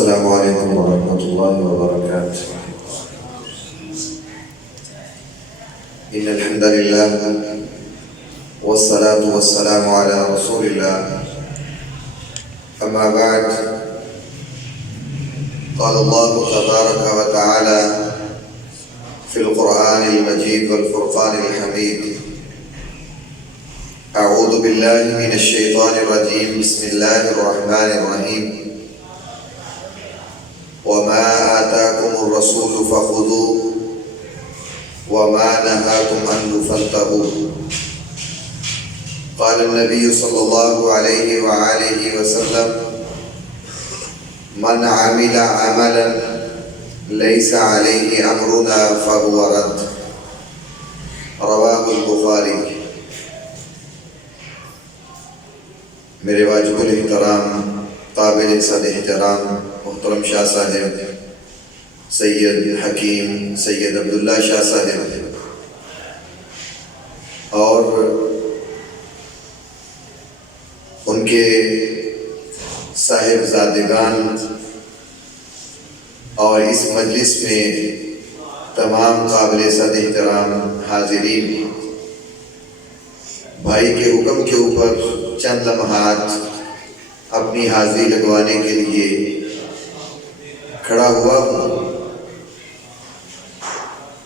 السلام علیکم ورحمۃ اللہ وبرکاتہ۔ ان الحمد للہ والصلاة والسلام علی رسول اللہ، اما بعد، قال اللہ تبارک و تعالی فی القرآن المجید والفرقان الحمید، اعوذ باللہ من الشیطان الرجیم، بسم اللہ الرحمن الرحیم، وما آتاكم الرسول فخذوه وما نهاكم عنه فانتهوا۔ قال النبي صلى الله عليه وآله وسلم: من عمل عملا ليس عليه أمرنا فهو رد، رواه البخاری۔ میرے واجب الاحترام قابل صد احترام محترم شاہ صاحب سید حکیم سید عبداللہ شاہ صاحب اور ان کے صاحبزادگان اور اس مجلس میں تمام قابل صد احترام حاضرین، بھائی کے حکم کے اوپر چند لمحات اپنی حاضری لگوانے کے لیے کھڑا ہوا ہوں،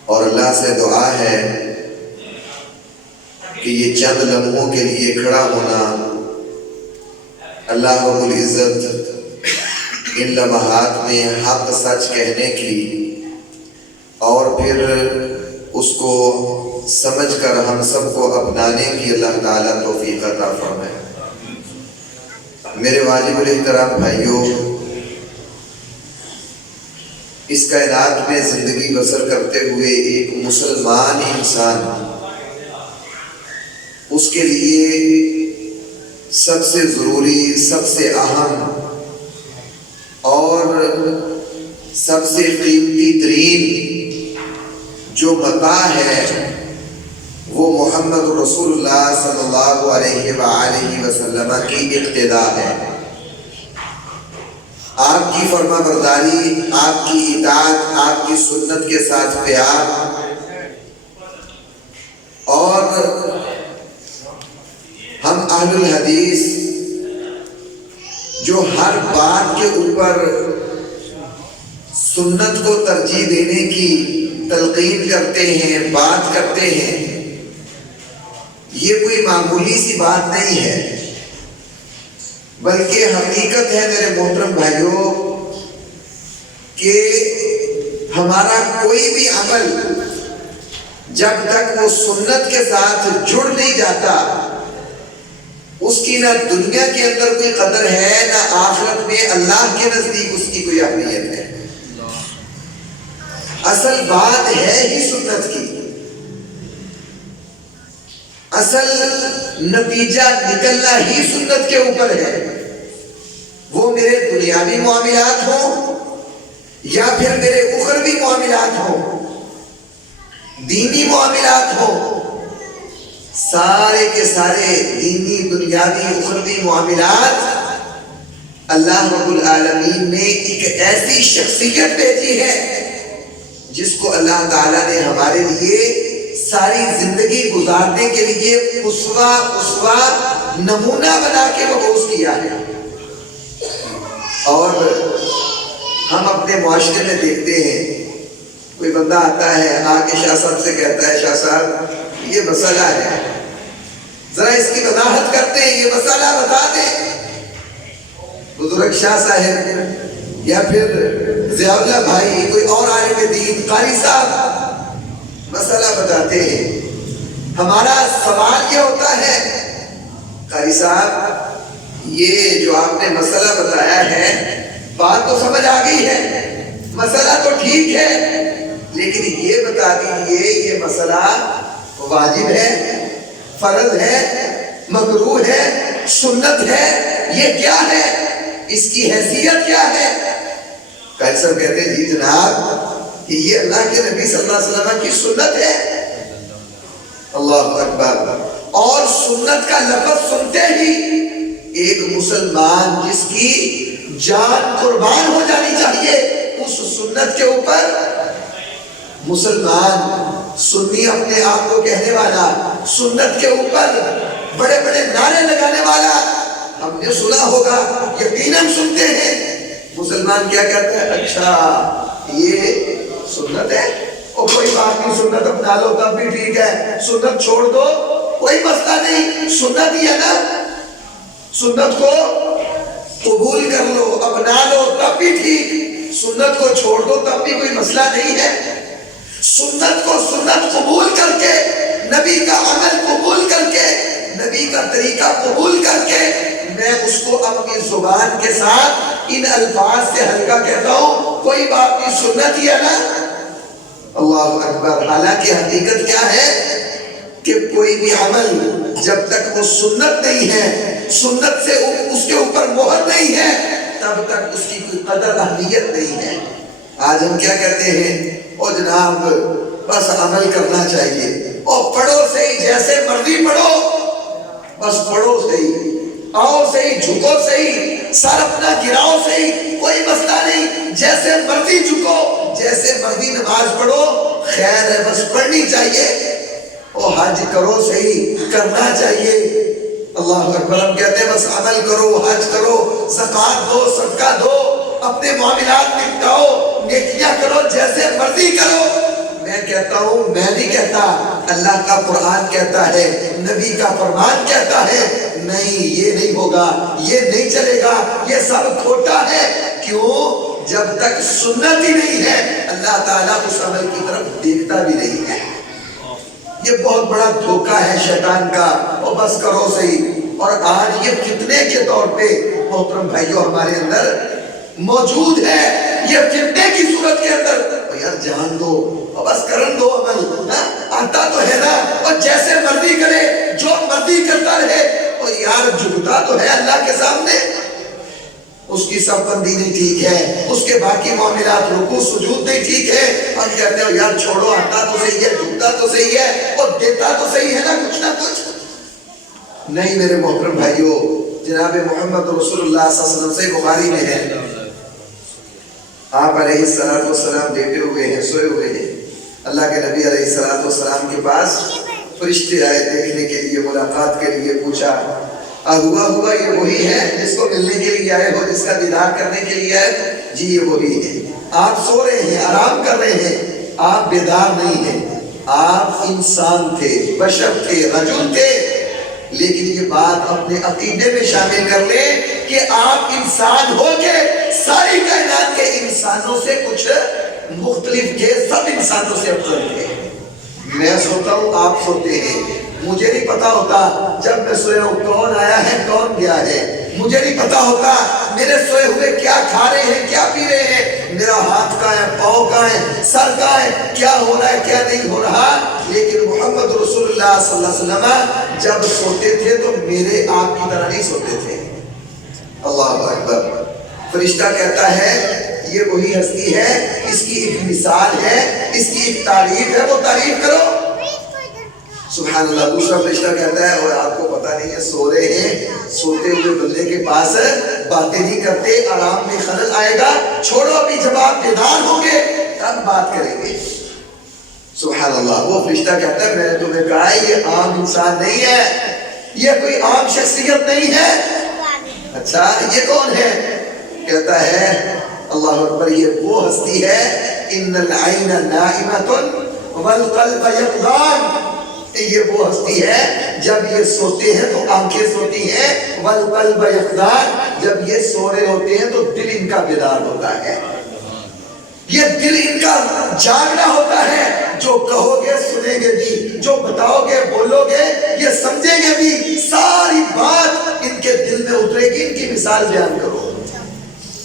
اور اللہ سے دعا ہے کہ یہ چند لمحوں کے لیے کھڑا ہونا اللہ رب العزت ان لمحات میں حق سچ کہنے کی اور پھر اس کو سمجھ کر ہم سب کو اپنانے کی اللہ تعالیٰ توفیق عطا فرمائے۔ میرے واجب الاحترام بھائیوں، اس کائنات میں زندگی بسر کرتے ہوئے ایک مسلمان انسان، اس کے لیے سب سے ضروری، سب سے اہم اور سب سے قیمتی ترین جو متاع ہے وہ محمد رسول اللہ صلی اللہ علیہ وآلہ وسلم کی اقتداء ہے۔ آپ کی فرما برداری، آپ کی اطاعت، آپ کی سنت کے ساتھ پیار، اور ہم اہل الحدیث جو ہر بات کے اوپر سنت کو ترجیح دینے کی تلقین کرتے ہیں، بات کرتے ہیں، یہ کوئی معمولی سی بات نہیں ہے، بلکہ حقیقت ہے میرے محترم بھائیوں کہ ہمارا کوئی بھی عمل جب تک وہ سنت کے ساتھ جڑ نہیں جاتا، اس کی نہ دنیا کے اندر کوئی قدر ہے، نہ آخرت میں اللہ کے نزدیک اس کی کوئی اہمیت ہے۔ اصل بات ہے ہی سنت کی، اصل نتیجہ نکلنا ہی سنت کے اوپر ہے، وہ میرے دنیاوی معاملات ہوں یا پھر میرے اخروی معاملات ہوں، دینی معاملات ہوں، سارے کے سارے دینی، دنیاوی، اخروی معاملات اللہ رب العالمین نے ایک ایسی شخصیت بھیجی ہے جس کو اللہ تعالیٰ نے ہمارے لیے ساری زندگی گزارنے کے لیے اسوہ نمونہ بنا کے مبعوث کیا ہے۔ اور ہم اپنے معاشرے میں دیکھتے ہیں، کوئی بندہ آتا ہے، آ کے شاہ صاحب سے کہتا ہے: شاہ صاحب یہ مسئلہ ہے، ذرا اس کی وضاحت کرتے ہیں، یہ مسئلہ بتا دیں۔ بزرگ شاہ صاحب یا پھر ضیاء اللہ بھائی، کوئی اور عالم دین، قاری صاحب مسئلہ بتاتے ہیں، ہمارا سوال یہ ہوتا ہے: قاری صاحب یہ جو آپ نے مسئلہ بتایا ہے، بات تو سمجھ آ گئی ہے، مسئلہ تو ٹھیک ہے، لیکن یہ بتا دیجیے یہ مسئلہ واجب ہے، فرض ہے، مکروہ ہے، سنت ہے، یہ کیا ہے، اس کی حیثیت کیا ہے؟ قاری صاحب کہتے ہیں: جی جناب، کہ یہ اللہ کے نبی صلی اللہ علیہ وسلم کی سنت ہے۔ اللہ اکبر۔ اور سنت کا لفظ سنتے ہی ایک مسلمان جس کی جان قربان ہو جانی چاہیے اس سنت کے اوپر. مسلمان سنی اپنے آپ کو کہنے والا, سنت کے اوپر بڑے بڑے نعرے لگانے والا, ہم نے سنا ہوگا, یقیناً سنتے ہیں. مسلمان کیا کہتا ہے؟ اچھا یہ سنت ہے, اور کوئی بات نہیں, سنت اپنا لو تب بھی ٹھیک ہے, سنت چھوڑ دو کوئی مسئلہ نہیں, سنت ہی ہے نا, سنت کو قبول کر لو, اپنا لو تب بھی ٹھیک, سنت کو چھوڑ دو تب بھی کوئی مسئلہ نہیں ہے. سنت کو سنت قبول کر کے, نبی کا عمل قبول کر کے, نبی کا طریقہ قبول کر کے, میں اس کو اپنی زبان کے ساتھ ان الفاظ سے ہلکا کہتا ہوں, کوئی بات نہیں, سنت ہی ہے نا. اللہ اکبر. حالانکہ حقیقت کیا ہے کہ کوئی بھی عمل جب تک وہ سنت نہیں ہے, سنت سے اس کے اوپر مہر نہیں ہے, تب تک اس کی کوئی قدر اہمیت نہیں ہے. آج ہم کیا کہتے ہیں, او جناب بس عمل کرنا چاہیے, او پڑھو صحیح, جیسے مرضی پڑھو, بس پڑھو صحیح, آؤ صحیح, جھکو صحیح, سر اپنا گراؤ صحیح, کوئی مسئلہ نہیں, جیسے مرضی جھکو, جیسے مرضی نماز پڑھو, خیر ہے, بس پڑھنی چاہیے. او حج کرو صحیح, کرنا چاہیے. اللہ اکبر. ہم کہتے ہیں بس عمل کرو, حج کرو, زکوٰۃ دو, صدقہ دو, اپنے معاملات نپٹاؤ, نیکیاں کرو, جیسے مرضی کرو. میں کہتا ہوں, میں نہیں کہتا, اللہ کا قرآن کہتا ہے, نبی کا فرمان کہتا ہے, نہیں یہ نہیں ہوگا, یہ نہیں چلے گا, یہ سب کھوٹا ہے. کیوں؟ جب تک سنت ہی نہیں ہے اللہ تعالیٰ اس عمل کی طرف دیکھتا بھی نہیں ہے. یہ بہت بڑا دھوکہ ہے شیطان کا, اور بس کرو صحیح. اور آج یہ فتنے کے طور پہ محترم بھائیوں ہمارے اندر موجود ہے, یہ فتنے کی صورت کے اندر, یار جان دو اور بس کرن دو عمل, آتا تو ہے نا, اور جیسے مرضی کرے, جو مرضی کرتا رہے, اور یار جھکتا تو ہے اللہ کے سامنے, اس کی سب بندی نہیں ٹھیک ہے, اس کے باقی معاملات رکوع سجود نہیں ٹھیک ہے, ہم کہتے ہیں یار چھوڑو, آتا تو صحیح ہے, جھکتا تو صحیح ہے, اور دیتا تو صحیح ہے نا کچھ نہ کچھ. نہیں میرے محترم بھائیوں, جناب محمد رسول اللہ صلی اللہ علیہ وسلم سے بخاری میں ہے, آپ علیہ السلام لیٹے ہوئے ہیں, سوئے ہوئے ہیں. اللہ کے نبی علیہ السلام کے پاس فرشتے آئے دیکھنے کے لیے, ملاقات کے لیے. پوچھا ہوا یہ وہی ہے جس کو ملنے کے لیے آئے ہو, جس کا دیدار کرنے کے لیے آئے؟ جی یہ وہی ہے. آپ سو رہے ہیں, آرام کر رہے ہیں, آپ بیدار نہیں ہیں, آپ انسان تھے, بشر تھے, رجل تھے, لیکن یہ بات اپنے عقیدے میں شامل کر لیں کہ آپ انسان ہو کے ساری کائنات کے انسانوں سے کچھ مختلف تھے, سب انسانوں سے افضل تھے. میں سوتا ہوں, آپ سوتے ہیں, مجھے نہیں پتا ہوتا جب میں سویا ہوں کون آیا ہے کون گیا ہے, مجھے نہیں پتا ہوتا میرے سوئے ہوئے کیا کھا رہے ہیں کیا پی رہے ہیں, میرا ہاتھ کہاں ہے, پاؤں کہاں ہے, سر کہاں ہے, کیا ہو رہا ہے کیا نہیں ہو رہا. لیکن محمد رسول اللہ صلی اللہ علیہ وسلم جب سوتے تھے تو میرے آپ کی طرح نہیں سوتے تھے. اللہ اکبر. فرشتہ کہتا ہے یہ وہی ہستی ہے, اس کی ایک مثال ہے, اس کی ایک تعریف ہے, وہ تعریف کرو. سبحان اللہ. دوسرا فرشتہ کہتا ہے اور آپ کو پتہ نہیں ہے سو رہے ہیں, سوتے ہوئے بندے کے پاس باتیں نہیں کرتے, آرام میں خلل آئے گا, چھوڑو ابھی جب آپ بیدار ہوں گے تب بات کریں گے. سبحان اللہ. وہ فرشتہ کہتا ہے میں نے تمہیں کہا ہے یہ عام انسان نہیں ہے, یہ کوئی عام شخصیت نہیں ہے. اچھا یہ کون ہے؟ کہتا ہے اللہ اکبر یہ وہ ہستی ہے, ان العین نائمۃ والقلب یقظان, یہ وہ ہستی ہے جب یہ سوتے ہیں تو آنکھیں سوتی ہیں, والقلب یقظان, جب یہ سو رہے ہوتے ہیں تو دل ان کا بیدار ہوتا ہے, یہ دل ان کا جاگنا ہوتا ہے. جو کہو گے سنیں گے بھی, جو بتاؤ گے بولو گے یہ سمجھیں گے بھی, ساری بات ان کے دل میں اترے گی. ان کی مثال بیان کرو.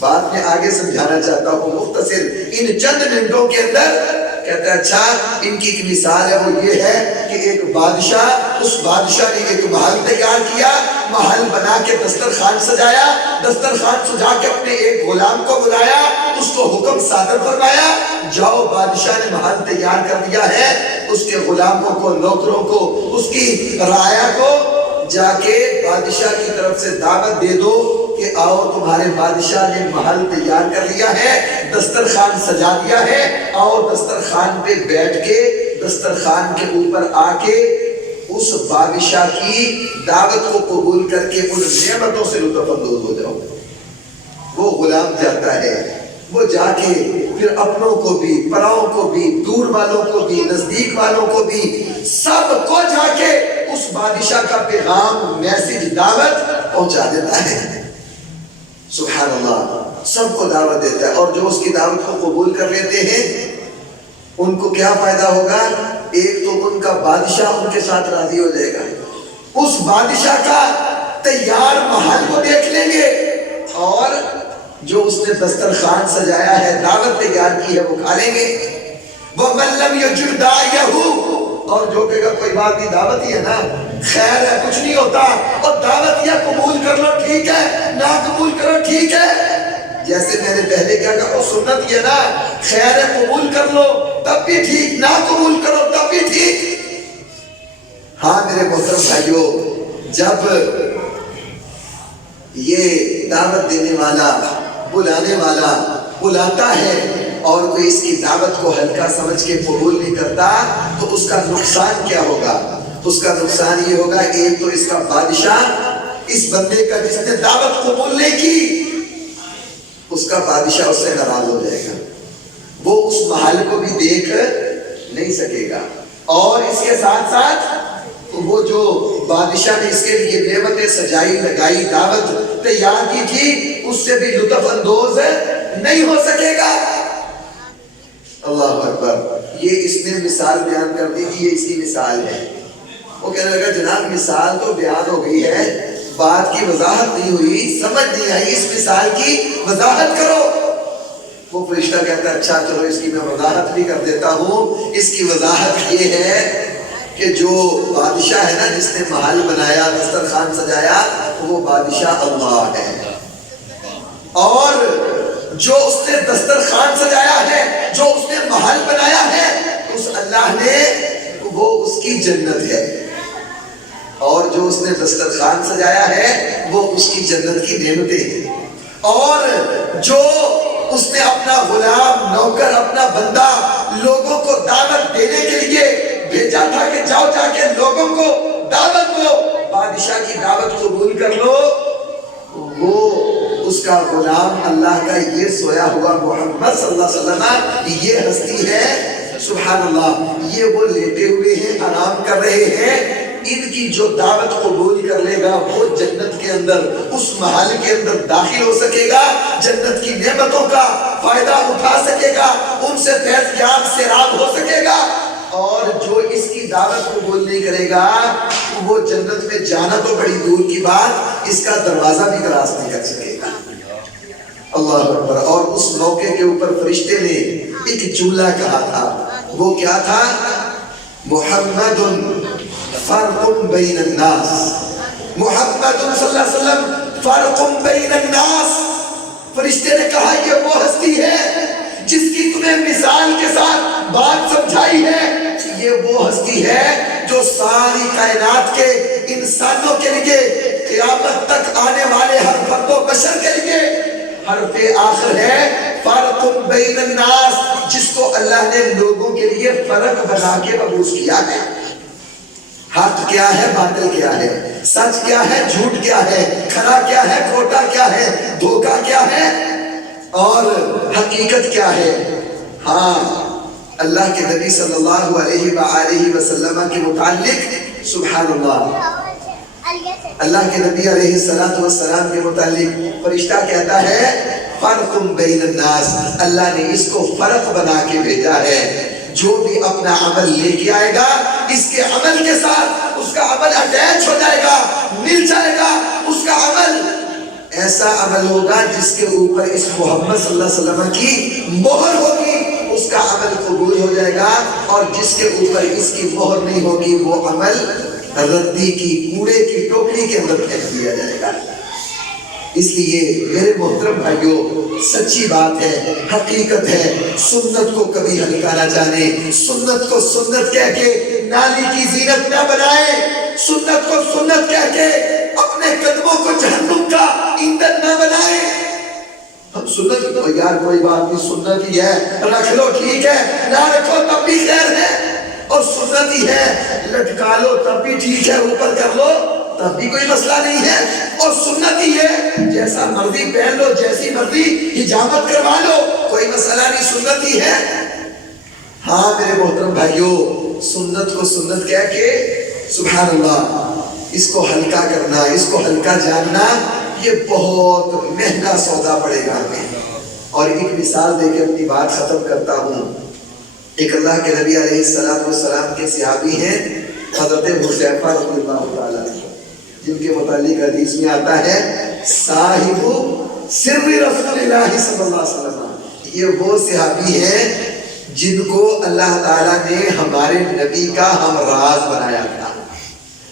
بات میں آگے سمجھانا چاہتا ہوں مختصر ان چند منٹوں کے اندر. کہتا ہے اچھا ان کی ایک مثال ہے, وہ یہ ہے کہ ایک بادشاہ, اس بادشاہ نے ایک محل تیار کیا, محل بنا کے دسترخوان سجایا, دسترخوان سجا کے اپنے ایک غلام کو بلایا, اس کو حکم صادر فرمایا, جاؤ بادشاہ نے محل تیار کر دیا ہے, اس کے غلاموں کو, نوکروں کو, اس کی رعایا کو جا کے بادشاہ کی طرف سے دعوت دے دو کہ آؤ تمہارے بادشاہ نے محل تیار کر لیا ہے، دسترخوان سجا دیا ہے، آؤ دسترخوان پہ بیٹھ کے دسترخوان کے اوپر آ کے اس بادشاہ کی دعوت کو قبول کر کے ان نعمتوں سے لطف اندوز ہو جاؤ۔ وہ غلام جاتا ہے، وہ جا کے پھر اپنوں کو بھی، پراؤں کو بھی، دور والوں کو بھی، نزدیک والوں کو بھی، سب کو جا کے اس بادشاہ کا پیغام، میسج، دعوت پہنچا دیتا ہے۔ سبحان اللہ، سب کو دعوت دیتا ہے، اور جو اس کی دعوت کو قبول کر لیتے ہیں ان کو کیا فائدہ ہوگا؟ ایک تو ان کا بادشاہ ان کے ساتھ راضی ہو جائے گا، اس بادشاہ کا تیار محل کو دیکھ لیں گے، اور جو اس نے دسترخوان سجایا ہے، دعوت تیار کی ہے، وہ کھا لیں گے۔ وَمَن لَّمْ يَجِبْ دَاعِيَهُ، اور جو کہے گا کوئی بات نہیں، دعوت ہی ہے نا، خیر ہے، کچھ نہیں ہوتا، اور دعوت یا قبول کر لو ٹھیک ہے، نہ قبول کرو ٹھیک ہے، جیسے میں نے پہلے کیا کہا، وہ سنت یہ نا، خیر ہے قبول کر لو تب بھی ٹھیک، نہ قبول کرو تب بھی ٹھیک۔ ہاں میرے محترم بھائیو، جب یہ دعوت دینے والا، بلانے والا بلاتا ہے اور کوئی اس کی دعوت کو ہلکا سمجھ کے قبول نہیں کرتا تو اس کا نقصان کیا ہوگا؟ اس کا نقصان یہ ہوگا، ایک تو اس کا بادشاہ، اس بندے کا جس نے دعوت قبول نہیں کی، اس کا بادشاہ اس سے ناراض ہو جائے گا، وہ اس محل کو بھی دیکھ نہیں سکے گا، اور اس کے ساتھ ساتھ وہ جو بادشاہ نے اس کے لیے نعمتیں سجائی لگائی، دعوت تیار کی تھی، اس سے بھی لطف اندوز نہیں ہو سکے گا۔ اللہ اکبر، یہ اس نے مثال بیان کر دی کہ یہ اس کی مثال ہے۔ وہ کہنے لگا جناب مثال تو بیان ہو گئی ہے، بات کی وضاحت نہیں ہوئی، سمجھ نہیں آئی، اس مثال کی وضاحت کرو۔ وہ فرشتہ کہتا ہے اچھا چلو اس کی میں وضاحت بھی کر دیتا ہوں۔ اس کی وضاحت یہ ہے کہ جو بادشاہ ہے نا، جس نے محل بنایا، دسترخوان سجایا، وہ بادشاہ اللہ ہے، اور جو اس نے دسترخوان سجایا ہے، جو اس نے محل بنایا ہے، اس اللہ نے، وہ اس کی جنت ہے، اور جو اس نے دسترخوان سجایا ہے وہ اس کی جنت کی نعمتیں ہیں، اور جو اس نے اپنا غلام، نوکر، اپنا بندہ لوگوں کو دعوت دینے کے لیے بھیجا تھا کہ جاؤ جا کے لوگوں کو دعوت دو، بادشاہ کی دعوت قبول کر لو، وہ اس کا غلام اللہ کا یہ سویا ہوا محمد صلی اللہ علیہ وسلم، یہ ہستی ہے، سبحان اللہ، یہ وہ لیٹے ہوئے ہیں، آرام کر رہے ہیں، ان کی جو دعوت قبول کر لے گا وہ جنت کے اندر، اس محل کے اندر داخل ہو سکے گا، جنت کی نعمتوں کا فائدہ اٹھا سکے گا، ان سے فیض یاب سیراب ہو سکے گا، اور جو اس کی دعوت قبول نہیں کرے گا وہ جنت میں جانا تو بڑی دور کی بات، اس کا دروازہ بھی کراس نہیں کر سکے گا۔ اللہ اکبر۔ اور اس موقع کے اوپر فرشتے نے ایک جملہ کہا تھا، وہ کیا تھا؟ محمد فرق بین الناس، محمد صلی اللہ علیہ وسلم فرق بین الناس۔ فرشتے نے کہا یہ وہ ہستی ہے جس کی تمہیں مثال کے ساتھ بات سمجھائی ہے، یہ وہ ہستی ہے جو ساری کائنات کے انسانوں کے لیے، قیامت تک آنے والے ہر فرد و بشر کے لیے حرف آخر ہے، فرق بین الناس، جس کو اللہ نے لوگوں کے لیے فرق بنا کے مبعوث کیا ہے۔ حق کیا ہے، باطل کیا ہے، سچ کیا ہے، جھوٹ کیا ہے، کھرا کیا ہے، کھوٹا کیا ہے، دھوکہ کیا ہے، اور حقیقت کیا ہے۔ ہاں اللہ کے نبی صلی اللہ علیہ وآلہ وسلم کے متعلق، سبحان اللہ، اللہ کے نبی علیہ السلام کے متعلق فرشتہ کہتا ہے فرق بین الناس، اللہ نے اس کو فرق بنا کے بھیجا ہے، جو بھی اپنا عمل لے کے آئے گا اس کے عمل کے ساتھ اس کا عمل اٹیچ ہو جائے گا، مل جائے گا، اس کا عمل ایسا عمل ہوگا جس کے اوپر اس محمد صلی اللہ علیہ وسلم کی مہر ہوگی، اس کا عمل قبول ہو جائے گا، اور جس کے اوپر اس کی مہر نہیں ہوگی وہ عمل ردی کی، کوڑے کی ٹوکری کے اندر پھینک دیا جائے گا۔ اس لیے میرے محترم بھائیوں، سچی بات ہے، حقیقت ہے، سنت کو کبھی ہلکا نہ جانے، سنت کو سنت کہہ کے نالی کی زینت نہ بنائے، سنت کو سنت کہہ کے اپنے قدموں کو جہنم کا ایندھن نہ یار کوئی بات نہیں سنت ہی ہے رکھ لو ٹھیک ہے نہ رکھو تب بھی خیر ہے اور سنت ہی ہے لٹکا لو تب بھی ٹھیک ہے اوپر کر لو تب بھی کوئی مسئلہ نہیں ہے اور سنت ہی ہے جیسا مرضی پہن لو جیسی مرضی حجامت کروا لو کوئی مسئلہ نہیں سنت ہی ہے ہاں میرے محترم بھائیوں سنت کو سنت کہہ کے سبحان اللہ اس کو ہلکا کرنا اس کو ہلکا جاننا یہ بہت مہنگا سودا پڑے گا ہمیں اور ایک مثال دے کے اپنی بات ختم کرتا ہوں ایک اللہ کے نبی علیہ السلام کے صحابی ہیں حضرت حذیفہ رضی اللہ تعالیٰ جن کے متعلق حدیث میں آتا ہے صاحب سر رسول اللہ صلی اللہ علیہ وسلم یہ وہ صحابی ہیں جن کو اللہ تعالیٰ نے ہمارے نبی کا ہم راز بنایا تھا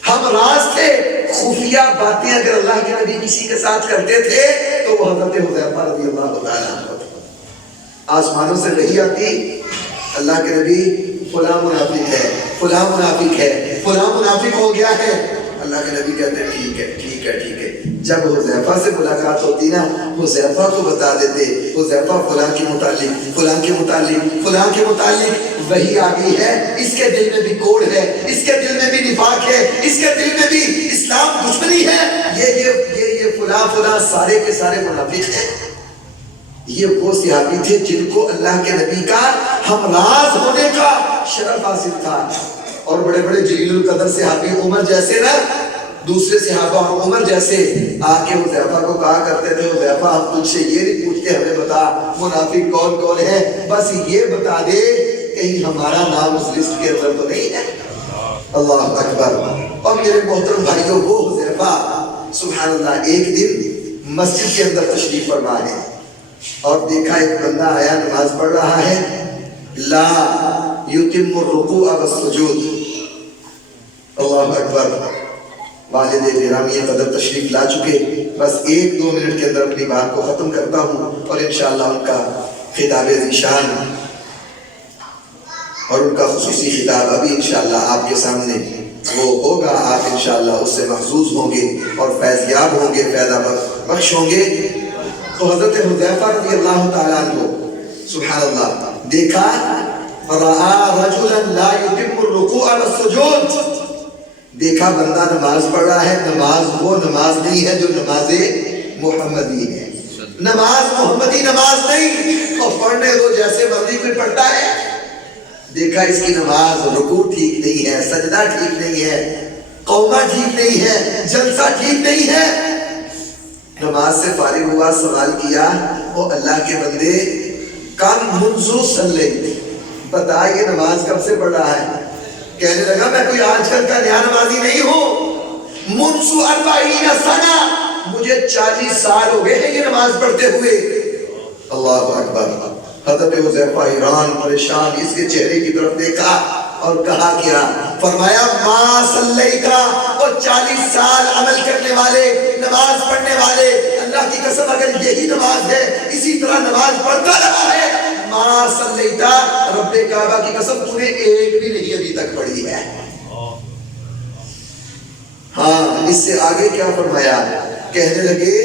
ہم راز تھے خفیہ باتیں اگر اللہ کے نبی کسی کے ساتھ کرتے تھے تو وہ حضرت حذیفہ رضی اللہ تعالیٰ عنہ آسمانوں سے وحی آتی اللہ کے نبی فلاں منافق ہے فلاں منافق ہے فلاں منافق ہو گیا ہے اللہ کے نبی کہتے ہیں ٹھیک ہے ٹھیک ہے ٹھیک ہے جب حذیفہ سے ملاقات ہوتی نا حذیفہ کو بتا دیتے حذیفہ فلاں کے متعلق فلاں کے متعلق فلاں کے متعلق وہی آ گئی ہے اس کے دل میں بھی کوڑ ہے اس کے دل میں بھی نفاق ہے اس کے دل میں بھی اسلام دشمنی ہے یہ فلاں فلاں سارے کے سارے منافق ہیں یہ وہ صحابی تھے جن کو اللہ کے نبی کا ہمراز ہونے کا شرف حاصل تھا اور بڑے بڑے جلیل القدر صحابی عمر جیسے نا دوسرے صحابہ اور عمر جیسے آ کے حذیفہ کو کہا کرتے تھے حذیفہ ہم تجھ سے یہ نہیں پوچھتے ہمیں بتا منافق کون کون ہے بس یہ بتا دے کہیں ہمارا نام اس لسٹ کے اندر تو نہیں ہے اللہ اکبر اور میرے محترم بھائیوں وہ حذیفہ سبحان اللہ ایک دن مسجد کے اندر تشریف فرما ہے اور دیکھا ایک بندہ آیا نماز پڑھ رہا ہے لا یتم الرکوع والسجود اللہ اکبر والد گرامی قدر تشریف لا چکے بس 1-2 منٹ کے اندر اپنی بات کو ختم کرتا ہوں اور انشاءاللہ ان کا خطاب ذیشان اور ان کا خصوصی خطاب ابھی انشاءاللہ آپ کے سامنے وہ ہوگا آپ انشاءاللہ اس سے محظوظ ہوں گے اور فیض یاب ہوں گے فیض بخش ہوں گے تو حضرت حذیفہ رضی اللہ تعالیٰ عنہ سبحان اللہ دیکھا رَآ رَجُلًا لَا يُتِمُّ الرُّكُوعَ وَالسُّجُودَ دیکھا بندہ نماز پڑھ رہا ہے نماز وہ نماز نہیں ہے جو نماز محمدی ہے نماز محمدی نماز نہیں اور پڑھنے دو جیسے مرضی کوئی پڑھتا ہے دیکھا اس کی نماز رکوع ٹھیک نہیں ہے سجدہ ٹھیک نہیں ہے قومہ ٹھیک نہیں ہے جلسہ ٹھیک نہیں ہے نماز سے فارغ ہوا سوال کیا او اللہ کے بندے کم منذ صلی بتا یہ نماز کب سے پڑھ رہا ہے کہنے لگا میں کوئی آج کل کا نیا نمازی نہیں ہوں منذ 40 سنہ مجھے 40 سال ہو گئے ہیں یہ نماز پڑھتے ہوئے اللہ اکبر حضرت حذیفہ حیران پریشان اس کے چہرے کی طرف دیکھا اور کہا کیا فرمایا ما صلی کا اور 40 سال عمل کرنے والے نماز پڑھنے والے اللہ کی قسم اگر یہی نماز ہے اسی طرح نماز پڑھتا رہا ہے ما صلیتا رب کعبہ کی قسم تو نے ایک بھی نہیں ابھی تک پڑھی ہے ہاں اس سے آگے کیا فرمایا کہنے لگے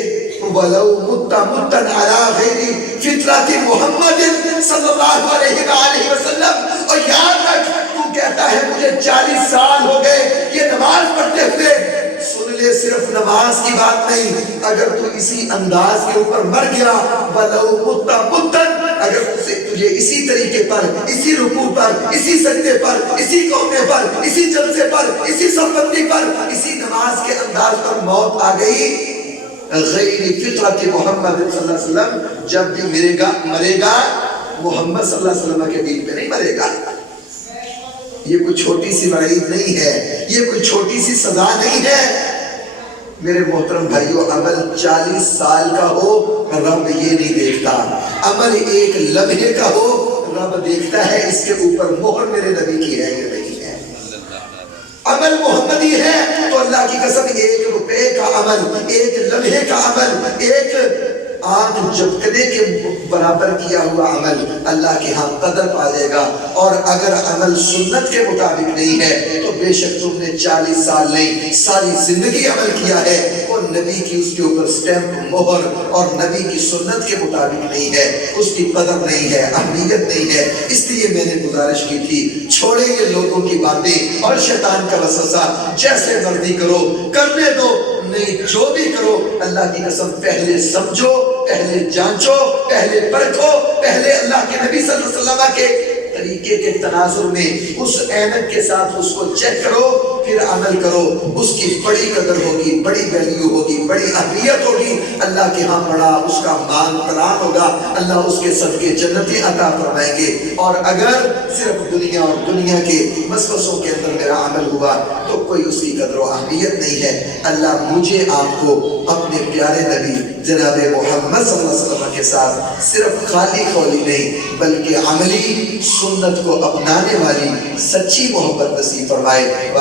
وَلَوْ مُتَّ مُتَّنْ عَلَىٰ غَيْرِ فِطْرَةِ مُحَمَّدٍ صلی اللہ علیہ وآلہ وسلم اور یاد رکھ تو کہتا ہے مجھے 40 سال ہو گئے یہ نماز پڑھتے ہوئے سن لے صرف نماز کی بات نہیں اگر تو اسی انداز کے اوپر مر گیا وَلَوْ مُتَّ مُتَّنْ اگر تجھے اسی طریقے پر اسی رکوع پر اسی سجدے پر اسی قومے پر اسی جلسے پر اسی صفبندی پر اسی نماز کے انداز پر موت آ گئی غیر فطرت محمد صلی اللہ علیہ وسلم جب بھی مرے گا محمد صلی اللہ علیہ وسلم کے دین پہ نہیں مرے گا یہ کوئی چھوٹی سی وعید نہیں ہے یہ کوئی چھوٹی سی سزا نہیں ہے میرے محترم بھائیو عمل 40 سال کا ہو رب یہ نہیں دیکھتا عمل ایک لمحے کا ہو رب دیکھتا ہے اس کے اوپر مہر میرے نبی کی ہے یہ نہیں ہے عمل محمدی ہے تو اللہ کی قسم 1 روپے کا عمل 1 لمحے کا عمل 1 آنکھ جھپکنے کے برابر کیا ہوا عمل اللہ کے ہاں قدر پا لے گا اور اگر عمل سنت کے مطابق نہیں ہے تو بے شک تم نے 40 سال نہیں ساری زندگی عمل کیا ہے وہ نبی کی اس کے اوپر سٹیمپ مہر اور نبی کی سنت کے مطابق نہیں ہے، اس کی قدر نہیں ہے، اہمیت نہیں ہے۔ اس لیے میں نے گزارش کی تھی چھوڑے یہ لوگوں کی باتیں اور شیطان کا وسوسہ، جیسے مرضی کرو کرنے دو، نہیں جو بھی کرو اللہ کی قسم پہلے سمجھو، پہلے جانچو، پہلے پرکھو، پہلے اللہ کے نبی صلی اللہ علیہ وسلم کے طریقے کے تناظر میں اس اینت کے ساتھ اس کو چیک کرو، پھر عمل کرو، اس کی بڑی قدر ہوگی، بڑی ویلیو ہوگی، بڑی اہمیت ہوگی، اللہ کے ہاں بڑا اس کا مان تران ہوگا، اللہ اس کے صدقے جنتیں عطا فرمائیں گے۔ اور اگر صرف دنیا اور دنیا کے وسوسوں کے اندر میرا عمل ہوا تو کوئی اس کی قدر و اہمیت نہیں ہے۔ اللہ مجھے آپ کو اپنے پیارے نبی جناب محمد صلی اللہ علیہ وسلم کے ساتھ صرف خالی قولی نہیں بلکہ عملی سنت کو اپنانے والی سچی محبت نصیب فرمائے۔